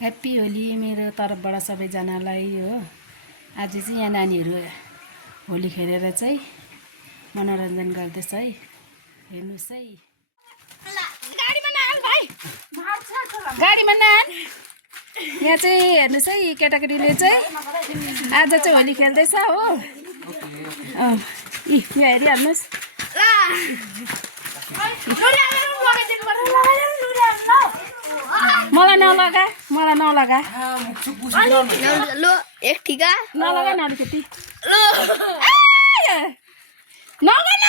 Happy Holi मेरो तर्फबाट सबैजनालाई हो। आज चाहिँ यहाँ नानीहरू होली खेलेर चाहिँ मनोरञ्जन गर्दैछ है। हेर्नुहोस् है, गाडीमा नान यहाँ चाहिँ हेर्नुहोस् है, केटाकेटीले चाहिँ आज चाहिँ होली खेल्दैछ हो। यहाँ हेरिहाल्नुहोस्। मलाई नलगा, मलाई नलगा, लो एक ठिका नलगा न अलिकति नलगा न।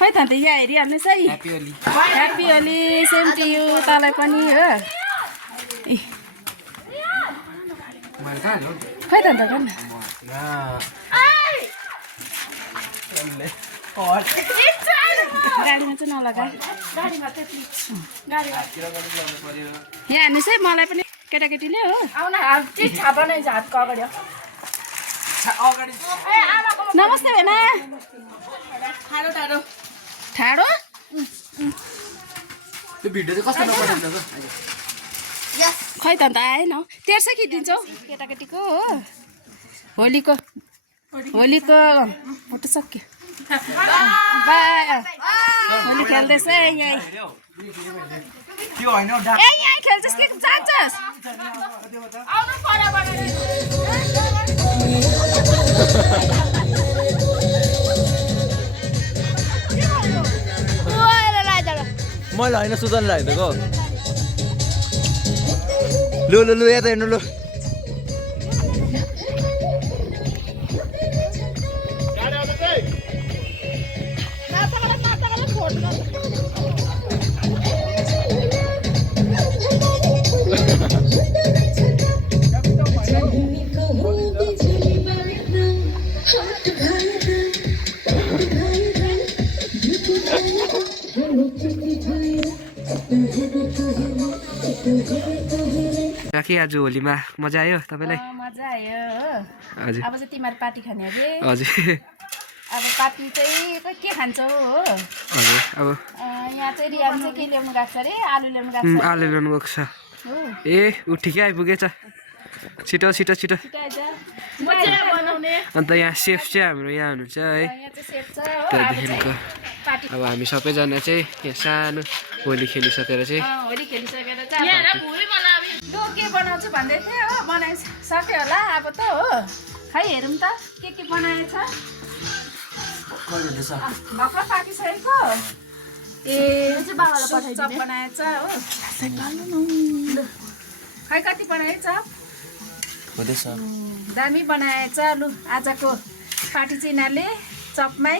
खै त अन्त यहाँ हेरिहाल्नुहोस् है। Happy Holi same to you, तँलाई पनि हो। खै त अन्त गर्नु गाडीमा चाहिँ नलगा। यहाँ हेर्नुहोस् है, मलाई पनि केटाकेटीले हो। नमस्ते भेना। ठाडो खै त अन्त आएन हौ। 1300 कि दिन्छौ केटाकेटीको हो। होलीको फोटो सक्यो। होली खेल्दैछ यहीँ खेल्छस् कि जान्छस्? मैले होइन, सुजन राखिदिएको। लु लु लु यता हेर्नु लु। राखी आज होलीमा मजा आयो तपाईँलाई? मजा आयो हो। हजुर। अब चाहिँ तिमीहरू पार्टी खाने अरे? हजुर। अब पार्टी चाहिँ के खान्छौ हो? हजुर। अब यहाँ चाहिँ रियान चाहिँ के ल्याउनु गएको छ अरे? आलु ल्याउनु गएको छ। आलु ल्याउनु गएको छ। ए ऊ ठिकै आइपुगेछ। छिटो छिटो छिटो। अन्त यहाँ सेफ चाहिँ हाम्रो यहाँ हुनुहुन्छ है। त्यहाँदेखिको अब हामी सबैजना चाहिँ यहाँ सानो होली खेलिसकेर चाहिँ होली खेलिसकेर चाहिँ लु के बनाउँछु भन्दै थिएँ हो। बनाइसक्यो होला अब त हो। खै हेरौँ त के बनाएछ। भर्खर पाकिसकेको। ए चप बनाएछ हो। खै कति बनाएछ? दामी बनाएछ। लु आजको पार्टी चाहिँ यिनीहरूले चपमै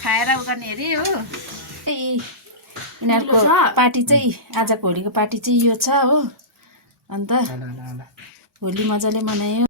खाएर उ गर्ने अरे हो। यिनीहरूको पार्टी चाहिँ आजको होलीको पार्टी चाहिँ यो छ हो। अन्त होली मजाले मनायो।